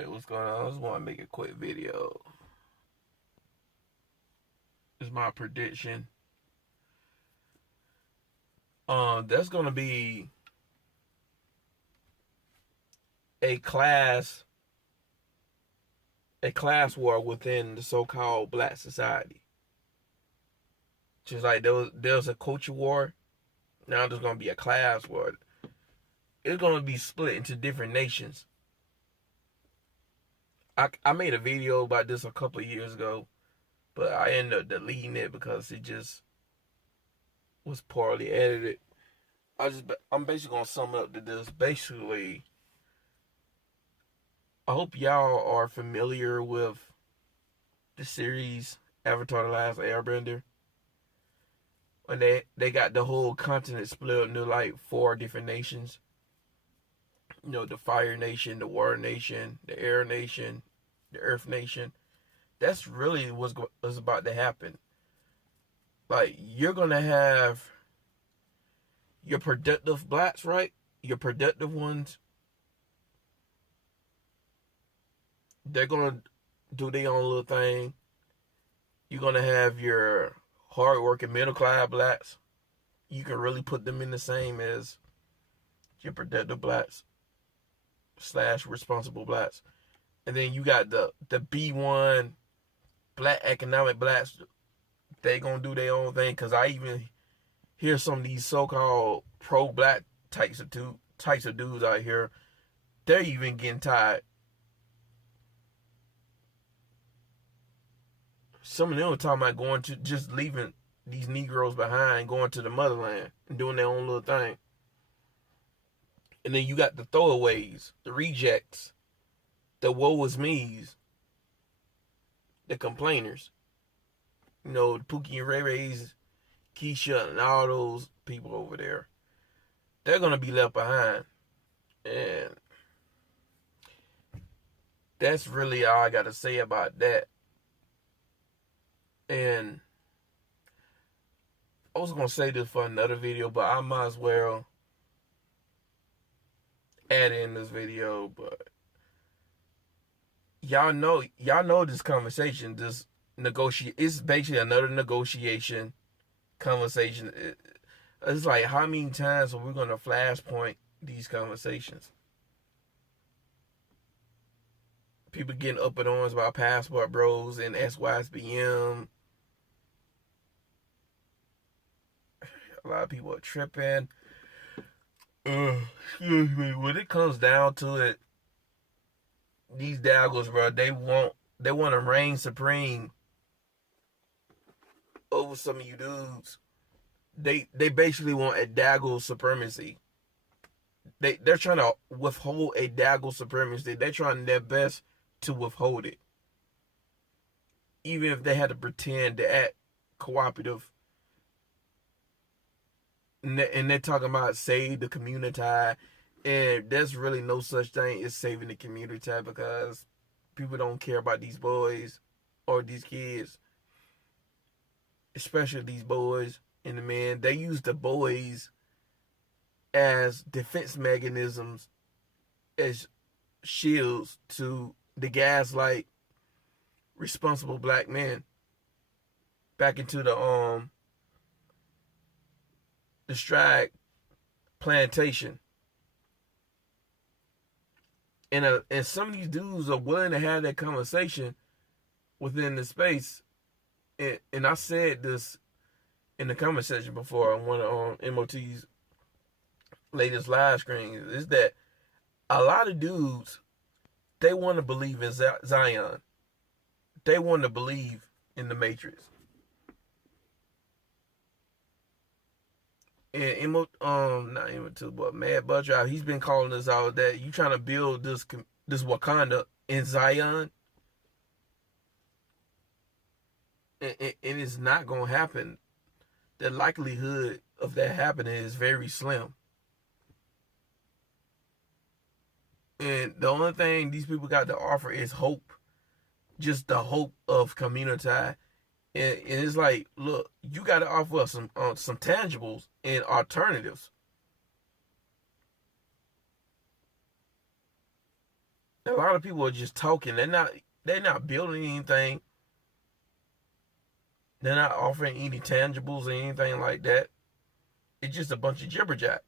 Hey, what's going on? I just want to make a quick video. It's my prediction. There's gonna be a class a class war within the so-called black society. Just like there's a culture war, now there's gonna be a class war. It's gonna be split into different nations. I made a video about this a couple of years ago, but I ended up deleting it because it just was poorly edited. I'm basically gonna sum it up to this. Basically, I hope y'all are familiar with the series Avatar: The Last Airbender. When they got the whole continent split into like 4 different nations. You know, the Fire Nation, the Water Nation, the Air Nation, the Earth Nation. That's really what's about to happen. Like, you're gonna have your productive blacks, right? Your productive ones, they're gonna do their own little thing. You're gonna have your hardworking middle class blacks. You can really put them in the same as your productive blacks slash responsible blacks. And then you got the B1 black economic blacks. They gonna do their own thing. Cause I even hear some of these so-called pro-black types of dudes out here. They're even getting tired. Some of them are talking about going to just leaving these Negroes behind, going to the motherland and doing their own little thing. And then you got the throwaways, the rejects, the woe is me's, the complainers. You know, Pookie and Ray Ray's, Keisha, and all those people over there. They're going to be left behind. And that's really all I got to say about that. And I was going to say this for another video, but I might as well add in this video. But y'all know this conversation, this negotiate. It's basically another negotiation conversation. It's like, how many times are we gonna flashpoint these conversations? People getting up in arms about passport bros and SYSBM. A lot of people are tripping. Excuse me. When it comes down to it, these daggos, bro, they want to reign supreme over some of you dudes. They basically want a daggle supremacy. They're trying to withhold a daggle supremacy. They're trying their best to withhold it, even if they had to pretend to act cooperative. And they're talking about save the community, and there's really no such thing as saving the community because people don't care about these boys or these kids, especially these boys and the men. They use the boys as defense mechanisms, as shields to the gaslight responsible black men back into the Straggle plantation. And some of these dudes are willing to have that conversation within the space. And I said this in the comment section before on one of MOT's latest live streams, is that a lot of dudes, they want to believe in Zion. They want to believe in the Matrix. And not Emo2, but Mad Butcher, he's been calling us out that you trying to build this Wakanda in Zion, and it's not gonna happen. The likelihood of that happening is very slim. And the only thing these people got to offer is hope, just the hope of community. And it's like, look, you got to offer us some tangibles and alternatives. A lot of people are just talking. They're not building anything. They're not offering any tangibles or anything like that. It's just a bunch of jibberjack.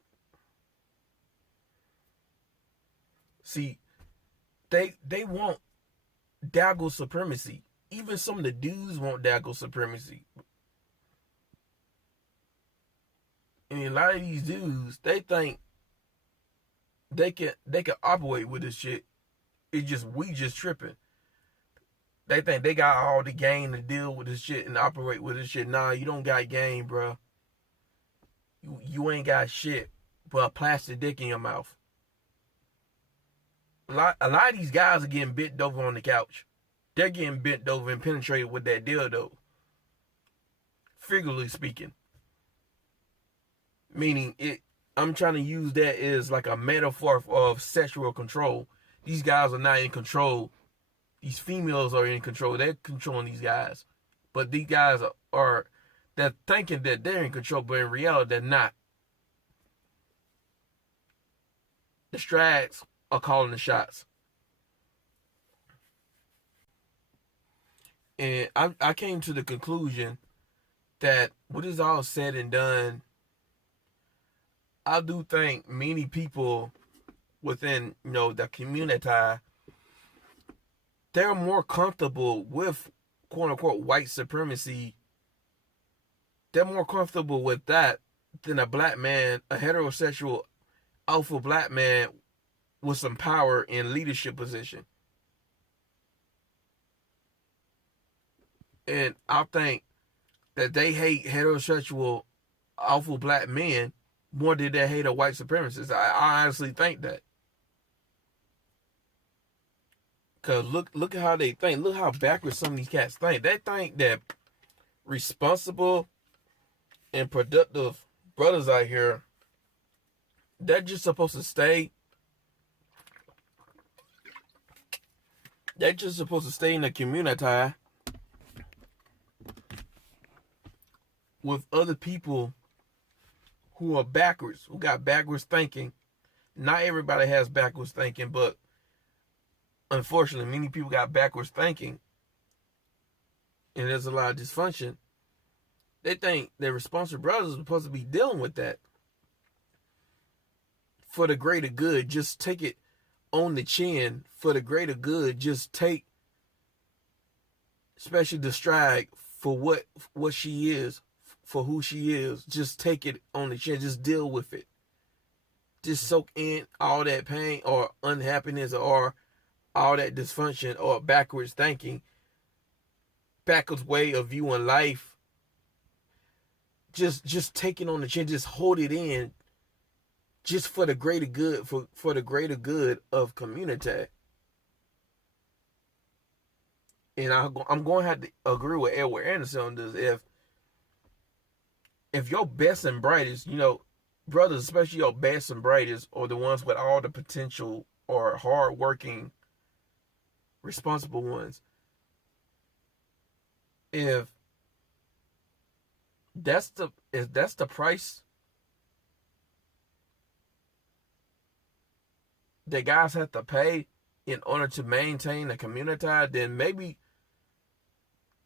See, they want Daggle supremacy. Even some of the dudes want Daggle supremacy. And a lot of these dudes, they think they can operate with this shit. We just tripping. They think they got all the game to deal with this shit and operate with this shit. Nah, you don't got game, bro. You ain't got shit but a plastic dick in your mouth. A lot of these guys are getting bent over on the couch. They're getting bent over and penetrated with that dildo. Figuratively speaking. Meaning I'm trying to use that as like a metaphor of sexual control. These guys are not in control. These females are in control. They're controlling these guys. But these guys they're thinking that they're in control, but in reality, they're not. The Strags are calling the shots. And I came to the conclusion that what is all said and done, I do think many people within, the community, they're more comfortable with quote unquote white supremacy. They're more comfortable with that than a black man, a heterosexual alpha black man with some power in leadership position. And I think that they hate heterosexual alpha black men more than they hate a white supremacist. I honestly think that. Cause look at how they think. Look how backwards some of these cats think. They think that responsible and productive brothers out here, they're just supposed to stay. They're just supposed to stay in the community with other people who are backwards, who got backwards thinking. Not everybody has backwards thinking, but unfortunately, many people got backwards thinking. And there's a lot of dysfunction. They think their responsible brothers are supposed to be dealing with that. For the greater good, just take it on the chin. For the greater good, just take, especially the Strag, for what she is, for who she is. Just take it on the chin. Just deal with it. Just soak in all that pain or unhappiness or all that dysfunction or backwards thinking, backwards way of viewing life. Just take it on the chin. Just hold it in. Just for the greater good, for the greater good of community. And I'm going to have to agree with Edward Anderson on this. If your best and brightest, brothers, especially your best and brightest, are the ones with all the potential or hardworking, responsible ones. If that's the price that guys have to pay in order to maintain a community, then maybe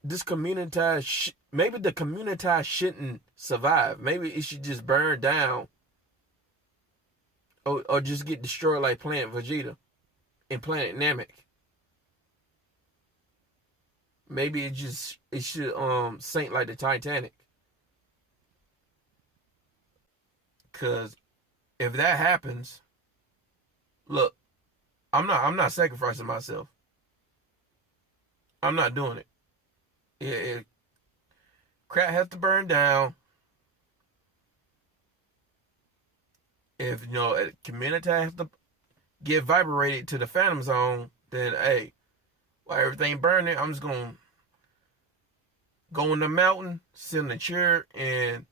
this community, maybe the community shouldn't survive. Maybe it should just burn down, or just get destroyed like Planet Vegeta and Planet Namek. Maybe it should sink like the Titanic. Cause if that happens, look, I'm not sacrificing myself. I'm not doing it. Crap has to burn down. If a community has to get vibrated to the Phantom Zone, then hey, while everything burning, I'm just gonna go in the mountain, sit in a chair, and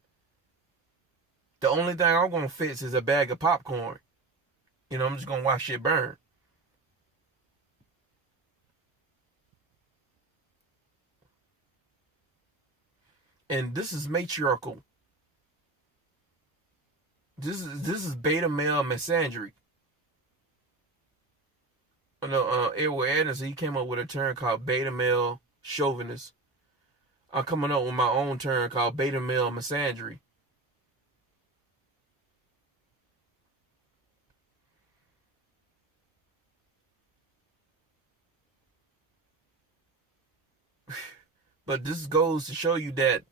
the only thing I'm gonna fix is a bag of popcorn. I'm just gonna watch shit burn. And this is matriarchal. This is beta male misandry. I know Edward Anderson, he came up with a term called beta male chauvinist. I'm coming up with my own term called beta male misandry. But this goes to show you that,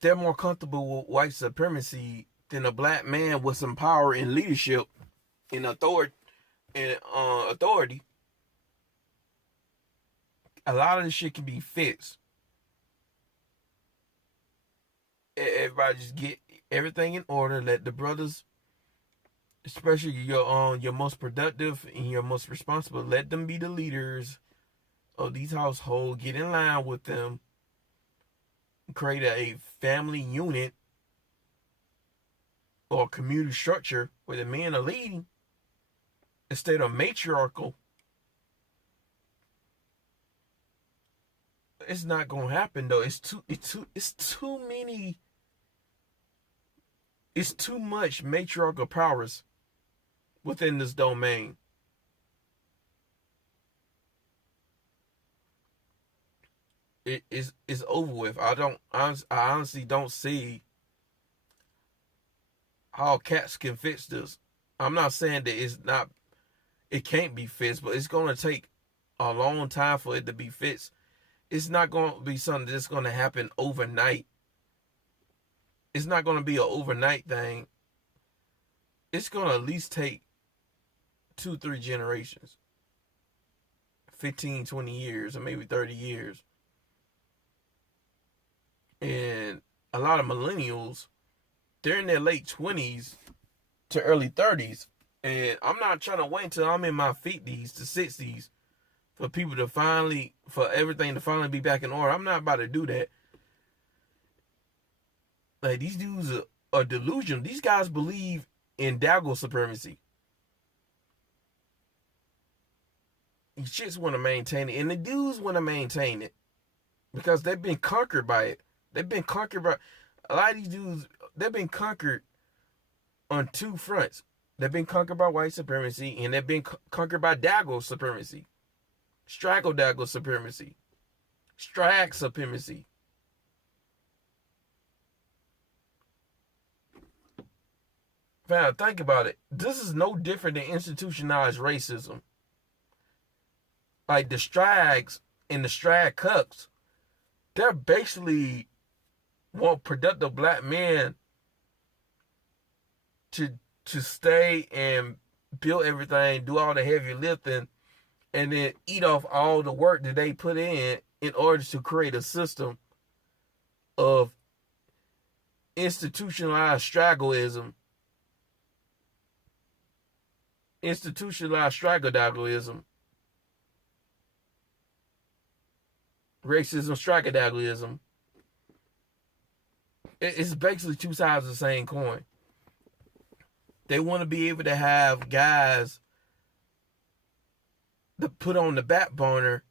they're more comfortable with white supremacy than a black man with some power and leadership and authority. A lot of this shit can be fixed. Everybody just get everything in order. Let the brothers, especially your most productive and your most responsible, let them be the leaders of these households. Get in line with them. Create a family unit or community structure where the men are leading instead of matriarchal. It's not gonna happen though. It's too much matriarchal powers within this domain. It's over with. I honestly don't see how cats can fix this. I'm not saying that it can't be fixed, but it's gonna take a long time for it to be fixed. It's not gonna be something that's gonna happen overnight. It's not gonna be an overnight thing. It's gonna at least take 2-3 generations. 15, 20 years, or maybe 30 years. And a lot of millennials, they're in their late 20s to early 30s. And I'm not trying to wait until I'm in my 50s to 60s for everything to finally be back in order. I'm not about to do that. Like, these dudes are delusional. These guys believe in Dago supremacy. These chicks want to maintain it, and the dudes want to maintain it because they've been conquered by it. They've been conquered by a lot of these dudes. They've been conquered on two fronts. They've been conquered by white supremacy, and they've been conquered by Dago supremacy, Straggle-Dago supremacy, Strag supremacy. Fam, think about it. This is no different than institutionalized racism. Like the Strags and the Strag cucks, they're basically want productive black men to stay and build everything, do all the heavy lifting, and then eat off all the work that they put in order to create a system of institutionalized Straggle-ism, institutionalized Straggle-Dagoism, racism, Straggle-Dagoism. It's basically two sides of the same coin. They want to be able to have guys that put on the back burner.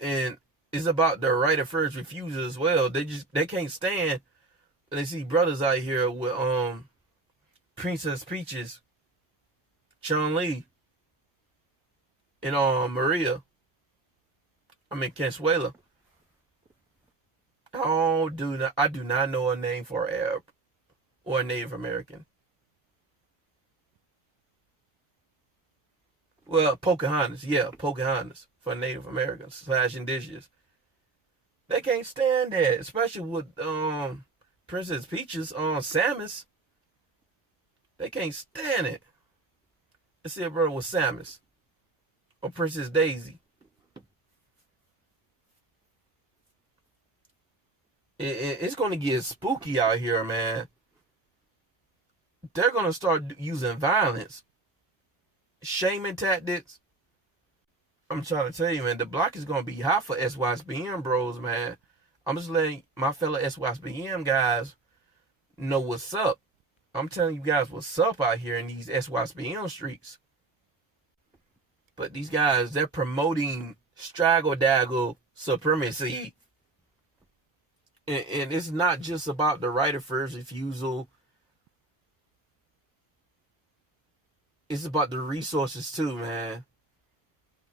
And it's about their right of first refusal as well. They can't stand. They see brothers out here with Princess Peaches, Chun-Li, and Consuela. I do not know a name for Arab or a Native American. Well, Pocahontas for Native Americans / indigenous. They can't stand that, especially with Princess Peaches on Samus. They can't stand it. Let's see a brother with Samus or Princess Daisy. It's going to get spooky out here, man. They're going to start using violence, shaming tactics. I'm trying to tell you, man, the block is going to be hot for SYSBM bros, man. I'm just letting my fellow SYSBM guys know what's up. I'm telling you guys what's up out here in these SYSBM streets. But these guys, they're promoting Straggle-Dago supremacy. And it's not just about the right of first refusal. it's about the resources too, man.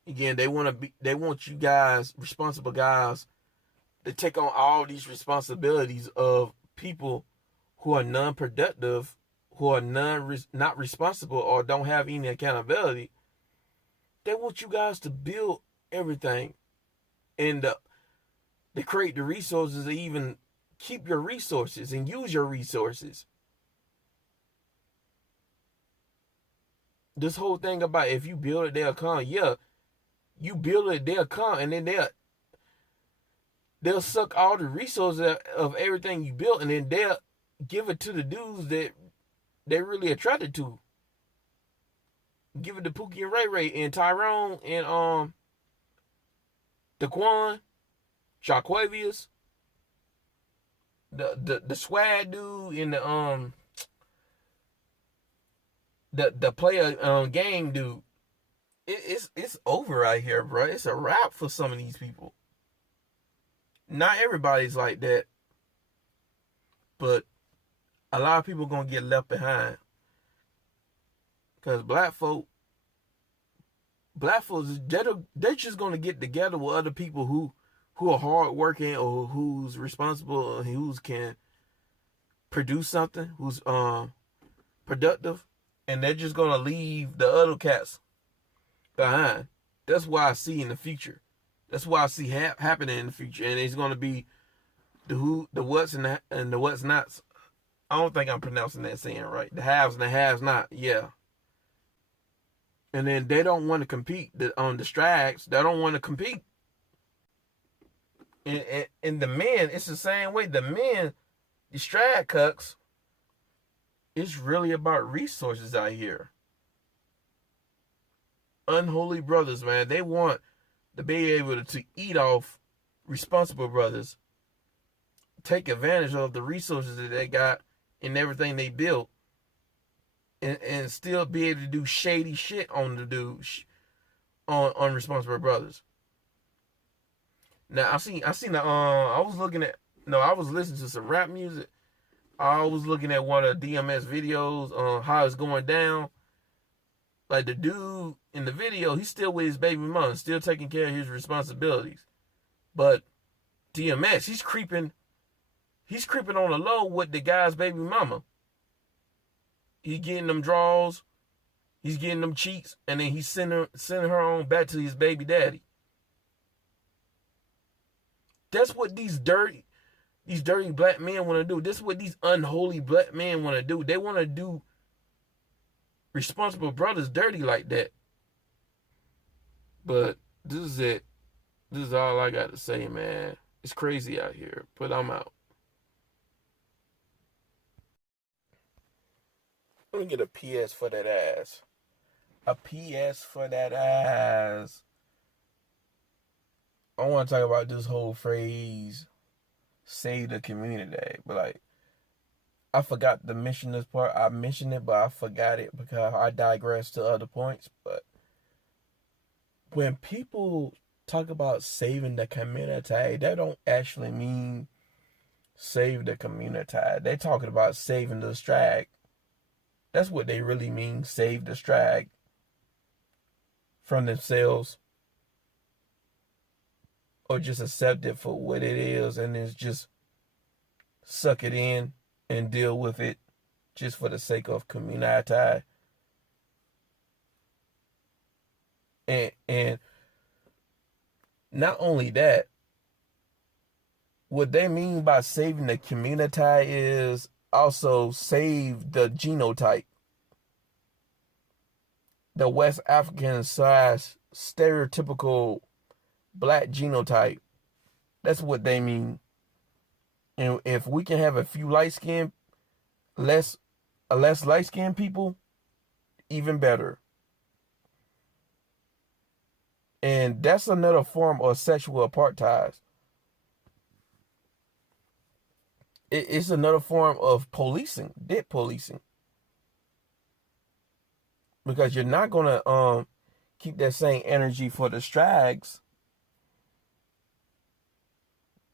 Again, they want you guys, responsible guys, to take on all these responsibilities of people who are non-productive, who are not responsible or don't have any accountability. They want you guys to build everything and to create the resources to even keep your resources and use your resources. This whole thing about if you build it, they'll come. Yeah, you build it, they'll come, and then they'll suck all the resources of everything you built, and then they'll give it to the dudes that they're really attracted to. Give it to Pookie and Ray Ray and Tyrone and Daquan, Jaquavius, the swag dude and the player game dude. It's over right here, bro. It's a wrap for some of these people. Not everybody's like that, but a lot of people gonna get left behind. Cause black folks, they're just gonna get together with other people who are hardworking or who's responsible and who can produce something, who's productive, and they're just gonna leave the other cats behind. That's what I see in the future. That's what I see happening in the future, and it's gonna be the what's and the what's nots. I don't think I'm pronouncing that saying right. The haves and the haves not. Yeah. And then they don't want to compete. The Strags, they don't want to compete. And the men, it's the same way. The men, the Strag cucks, it's really about resources out here. Unholy brothers, man. They want to be able to eat off responsible brothers, take advantage of the resources that they got and everything they built, and still be able to do shady shit on the dudes, on responsible brothers. Now I was listening to some rap music. I was looking at one of DMS videos on how it's going down. Like the dude in the video, he's still with his baby mom, still taking care of his responsibilities. But DMS, he's creeping on the low with the guy's baby mama. He's getting them draws, he's getting them cheeks, and then he's sending her on back to his baby daddy. That's what these dirty black men want to do. This is what these unholy black men want to do. They want to do responsible brothers dirty like that. But this is it. This is all I got to say, man. It's crazy out here, but I'm out. Let me get a PS for that ass. A PS for that ass. I want to talk about this whole phrase, save the community. But like, I forgot to mention this part. I mentioned it, but I forgot it because I digressed to other points. But when people talk about saving the community, they don't actually mean save the community. They're talking about saving the Strag. That's what they really mean, save the Strag from themselves. Or just accept it for what it is and then just suck it in and deal with it just for the sake of community. And not only that, what they mean by saving the community is also save the genotype. The West African / stereotypical black genotype. That's what they mean. And if we can have a few less light-skinned people, even better. And that's another form of sexual apartheid. It's another form of policing, debt policing. Because you're not gonna keep that same energy for the Strags.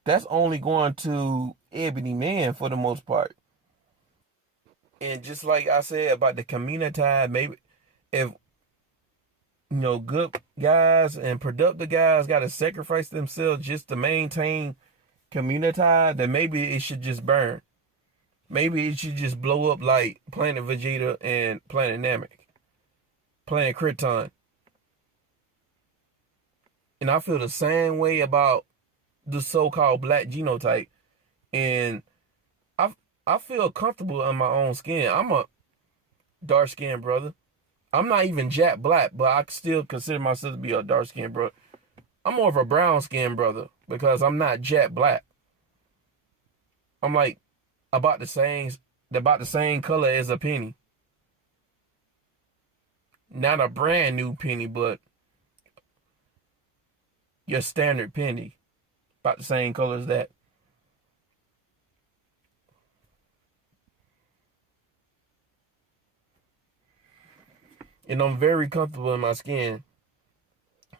That's only going to ebony men for the most part. And just like I said about the community, maybe if good guys and productive guys got to sacrifice themselves just to maintain community, then maybe it should just burn. Maybe it should just blow up like Planet Vegeta and Planet Namek, Planet Krypton. And I feel the same way about the so-called black genotype. And I feel comfortable in my own skin. I'm a dark-skinned brother. I'm not even jet black, but I still consider myself to be a dark-skinned brother. I'm more of a brown-skinned brother because I'm not jet black. I'm like about the same color as a penny. Not a brand new penny, but your standard penny. About the same color as that. And I'm very comfortable in my skin.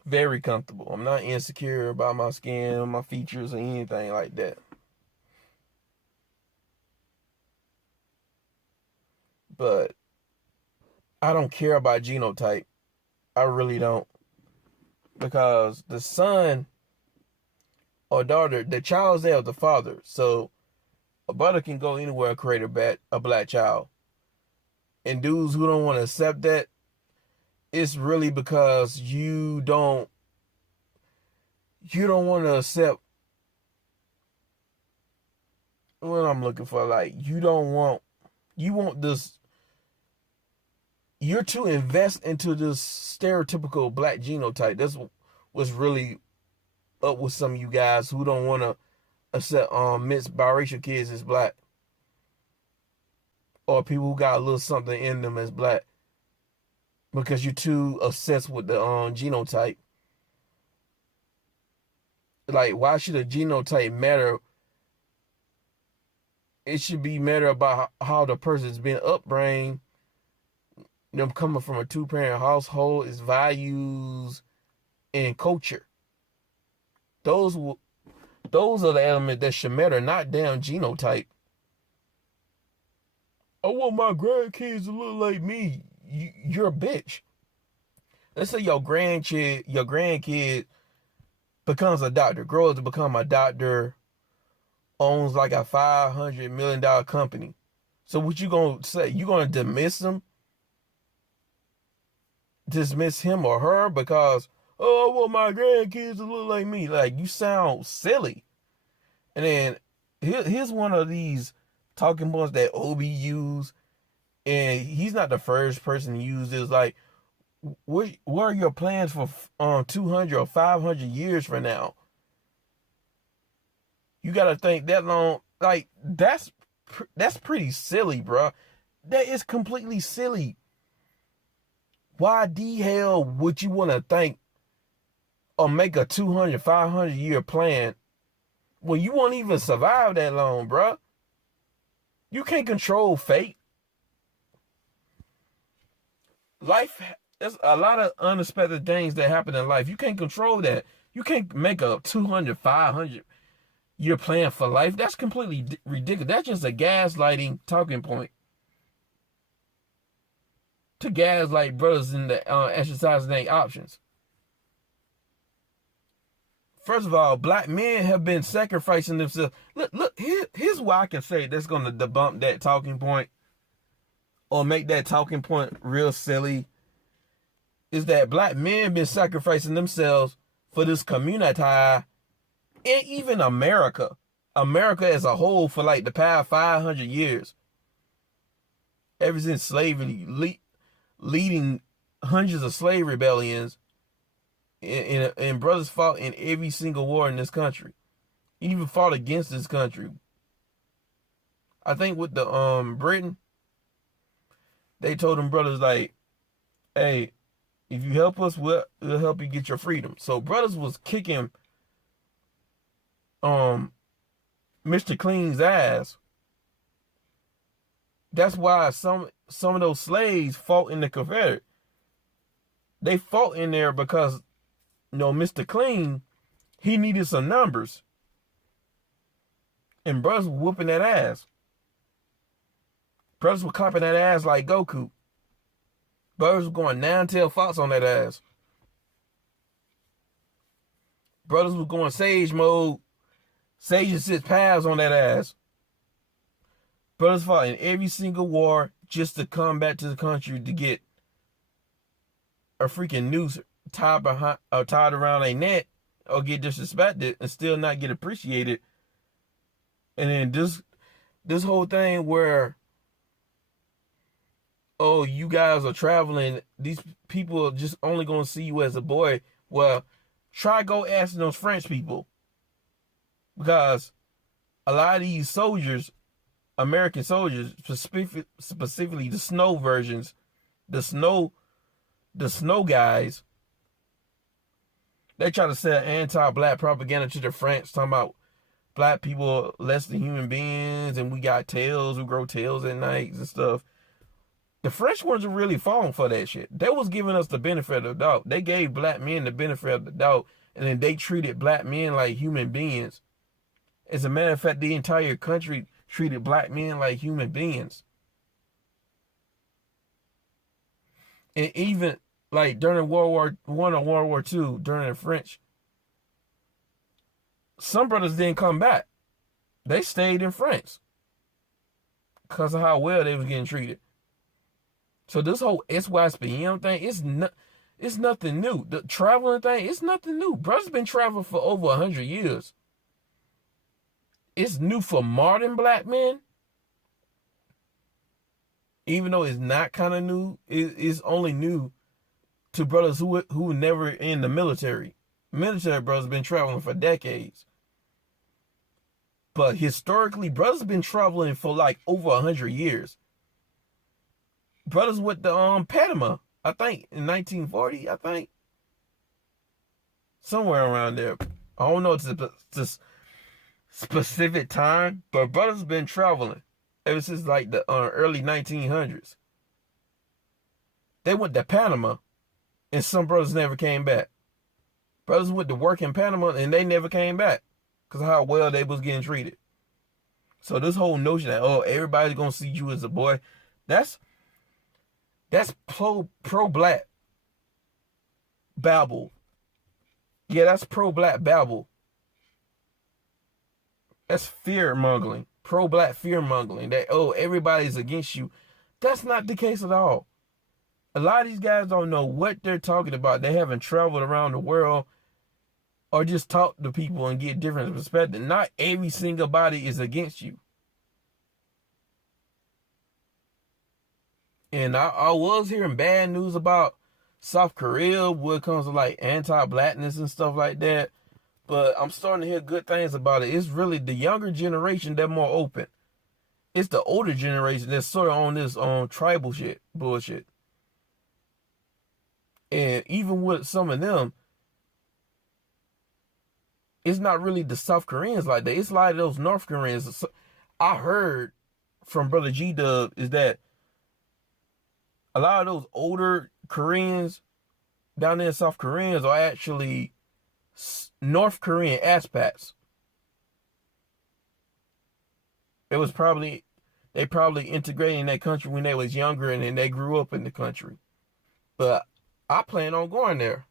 Very comfortable. I'm not insecure about my skin, my features, or anything like that. But I don't care about genotype. I really don't. Because the son or daughter, the child's there of the father. So a brother can go anywhere and create a black child. And dudes who don't want to accept that, it's really because you don't want to accept what I'm looking for. Like, you want this, you're to invest into this stereotypical black genotype. That's what's really up with some of you guys who don't want to accept mixed biracial kids as black. Or people who got a little something in them as black. Because you're too obsessed with the genotype. Like, why should a genotype matter? It should be matter about how the person's been upbringed. Them coming from a two-parent household, its values and culture. Those are the elements that should matter, not damn genotype. I want my grandkids to look like me. You're a bitch. Let's say your grandkid becomes a doctor, grows to become a doctor, owns like a $500 million company. So what you gonna say? You gonna dismiss him or her because, oh, I want my grandkids to look like me? Like, you sound silly. And then here's one of these talking points that OB used, and he's not the first person to use this. Like, what are your plans for 200 or 500 years from now? You gotta think that long. Like, that's pretty silly, bro. That is completely silly. Why the hell would you want to think or make a 200, 500 year plan when you won't even survive that long, bro? You can't control fate. Life, there's a lot of unexpected things that happen in life. You can't control that. You can't make a 200, 500 year plan for life. That's completely ridiculous. That's just a gaslighting talking point. To gaslight brothers in the exercising their options. First of all, black men have been sacrificing themselves. Look, here's why I can say that's going to debunk that talking point or make that talking point real silly, is that black men been sacrificing themselves for this community and even America as a whole for like the past 500 years. Ever since slavery, leading hundreds of slave rebellions, and brothers fought in every single war in this country, even fought against this country. I think with the Britain, they told them brothers like, hey, if you help us, we'll help you get your freedom. So brothers was kicking Mr. Clean's ass. That's why some of those slaves fought in the Confederate. They fought in there because, Mr. Clean, he needed some numbers. And brothers were whooping that ass. Brothers were clapping that ass like Goku. Brothers was going nine-tail fox on that ass. Brothers was going sage mode, sage and six paths on that ass. Brothers fought in every single war just to come back to the country to get a freaking noose tied around their neck or get disrespected and still not get appreciated. And then this whole thing where, oh, you guys are traveling, these people are just only going to see you as a boy. Well, try go asking those French people. Because a lot of these soldiers, American soldiers, specifically the snow versions, the snow guys, they try to sell anti-black propaganda to the French, talking about black people less than human beings, and we got tails, we grow tails at night and stuff. The French ones are really falling for that shit. They was giving us the benefit of the doubt. They gave black men the benefit of the doubt, and then they treated black men like human beings. As a matter of fact, the entire country treated black men like human beings. And even like during World War I or World War II, during the French, some brothers didn't come back. They stayed in France because of how well they was getting treated. So this whole SYSPM thing, it's nothing new. The traveling thing, it's nothing new. Brothers been traveling for over 100 years. It's new for modern black men. Even though it's not kind of new, it's only new to brothers who were never in the military. Military brothers been traveling for decades. But historically, brothers been traveling for like over 100 years. Brothers with the Panama, I think, in 1940, I think. Somewhere around there. I don't know it's a specific time, but brothers been traveling ever since like the early 1900s. They went to Panama, and some brothers never came back. Brothers went to work in Panama, and they never came back because of how well they was getting treated. So this whole notion that, oh, everybody's gonna see you as a boy, that's pro-black babble. Yeah, that's pro-black babble. That's fear-mongering. Pro-black fear-mongering. That, oh, everybody's against you. That's not the case at all. A lot of these guys don't know what they're talking about. They haven't traveled around the world or just talked to people and get different perspectives. Not every single body is against you. And I was hearing bad news about South Korea when it comes to like anti-blackness and stuff like that. But I'm starting to hear good things about it. It's really the younger generation that's more open. It's the older generation that's sort of on this tribal shit, bullshit. And even with some of them, it's not really the South Koreans like that. It's like those North Koreans. I heard from Brother G-Dub is that a lot of those older Koreans down there in South Koreans are actually North Korean expats. They probably integrated in that country when they was younger and then they grew up in the country. But I plan on going there.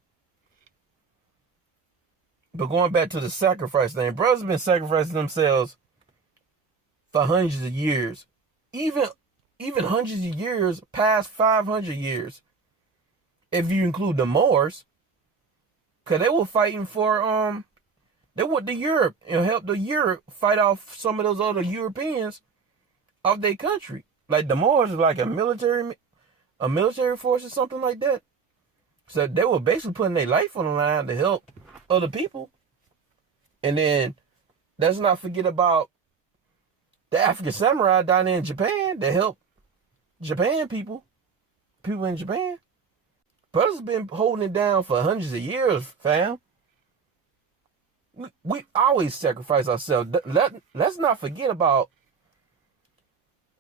But going back to the sacrifice thing, brothers have been sacrificing themselves for hundreds of years. Even hundreds of years, past 500 years. If you include the Moors. Because they were fighting for, they went to Europe and helped the Europe fight off some of those other Europeans of their country. Like the Moors was like a military force or something like that. So they were basically putting their life on the line to help other people. And then let's not forget about the African samurai down there in Japan that helped Japan people in Japan. Brothers been holding it down for hundreds of years, fam. We always sacrifice ourselves. Let's not forget about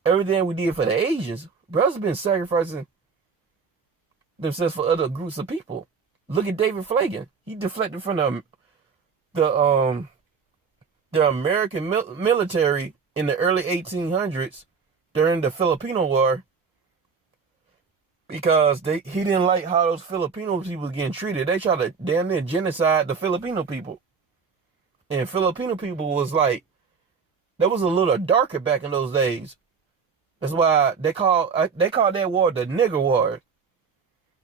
everything we did for the Asians. Brothers been sacrificing themselves for other groups of people. Look at David Flagan. He deflected from the American military in the early 1800s during the Filipino War because he didn't like how those Filipino people was getting treated. They tried to damn near genocide the Filipino people. And Filipino people was like, that was a little darker back in those days. That's why they call that war the nigger war.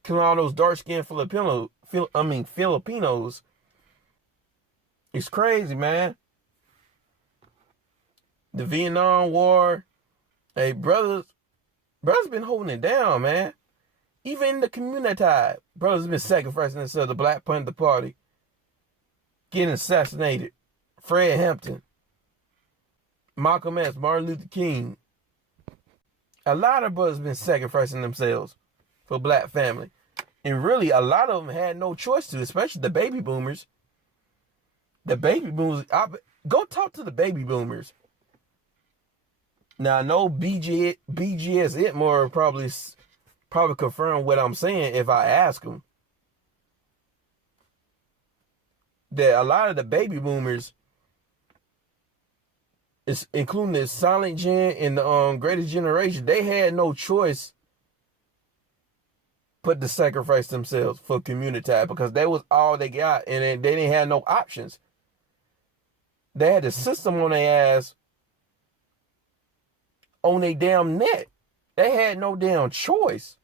Killing all those dark-skinned Filipinos. It's crazy, man. The Vietnam War. Hey, brothers been holding it down, man. Even in the community, brothers been sacrificing themselves. The Black Panther Party getting assassinated. Fred Hampton, Malcolm X, Martin Luther King. A lot of brothers been sacrificing themselves for black family. And really, a lot of them had no choice to, especially the baby boomers. The baby boomers, go talk to the baby boomers. Now, I know BGS Itmore probably confirm what I'm saying if I ask them. That a lot of the baby boomers, including the Silent Gen and the Greatest Generation, they had no choice but to sacrifice themselves for community because that was all they got, and they didn't have no options. They had the system on their ass, on their damn neck. They had no damn choice.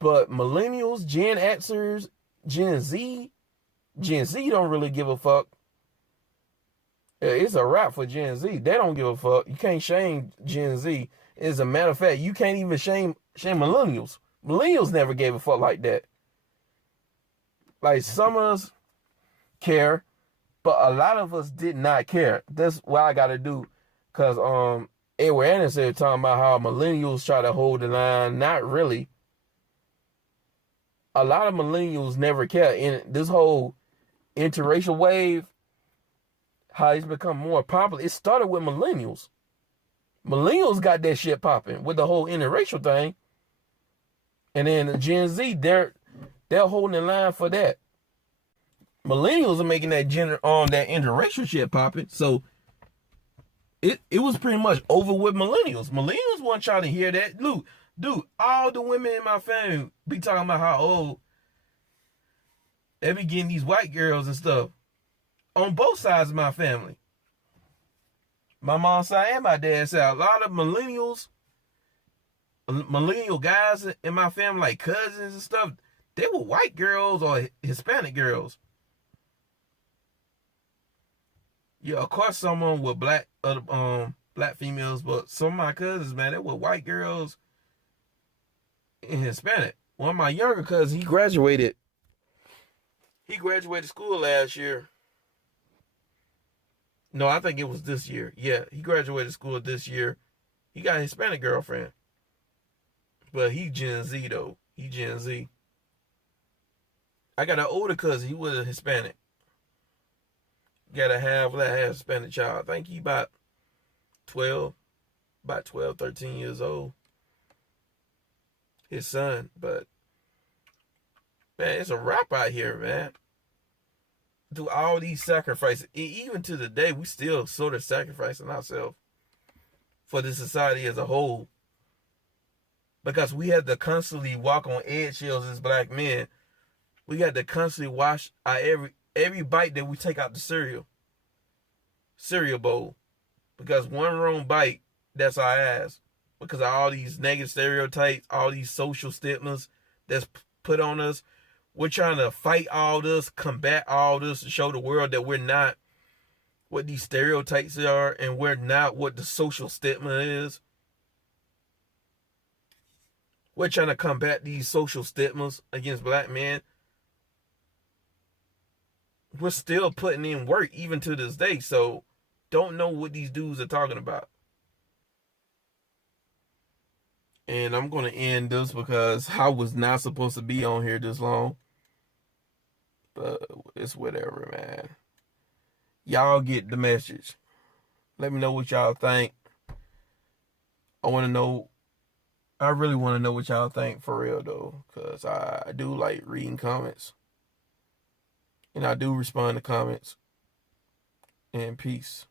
But millennials, Gen Xers, Gen Z don't really give a fuck. It's a wrap for Gen Z. They don't give a fuck. You can't shame Gen Z. As a matter of fact, you can't even shame millennials. Millennials never gave a fuck like that. Like, some of us care, but a lot of us did not care. That's what I got to do. Because Edward Anderson talking about how millennials try to hold the line. Not really. A lot of millennials never care. And this whole interracial wave, how it's become more popular, it started with millennials. Millennials got that shit popping with the whole interracial thing. And then Gen Z, they're holding the line for that. Millennials are making that that interracial shit popping. So it was pretty much over with millennials. Millennials weren't trying to hear that. Dude, all the women in my family be talking about how old they be getting these white girls and stuff. On both sides of my family. My mom's side and my dad's side. A lot of millennial guys in my family, like cousins and stuff, they were white girls or Hispanic girls. Yeah, of course someone with black females, but some of my cousins, man, they were white girls and Hispanic. One of my younger cousins, he graduated school last year. No, I think it was this year. Yeah, he graduated school this year. He got a Hispanic girlfriend. But he Gen Z, though. He Gen Z. I got an older cousin. He was a Hispanic. Got a half Hispanic child. I think he about 12, 13 years old. His son. But, man, it's a wrap out here, man. Do all these sacrifices. Even to the day, we still sort of sacrificing ourselves for the society as a whole. Because we had to constantly walk on eggshells as black men. We had to constantly wash our every bite that we take out the cereal bowl. Because one wrong bite, that's our ass. Because of all these negative stereotypes, all these social stigmas that's put on us. We're trying to fight all this, combat all this, to show the world that we're not what these stereotypes are, and we're not what the social stigma is. We're trying to combat these social stigmas against black men. We're still putting in work even to this day, so don't know what these dudes are talking about. And I'm going to end this because I was not supposed to be on here this long. But it's whatever, man. Y'all get the message. Let me know what y'all think. I really want to know what y'all think for real, though. Because I do like reading comments. And I do respond to comments. And peace.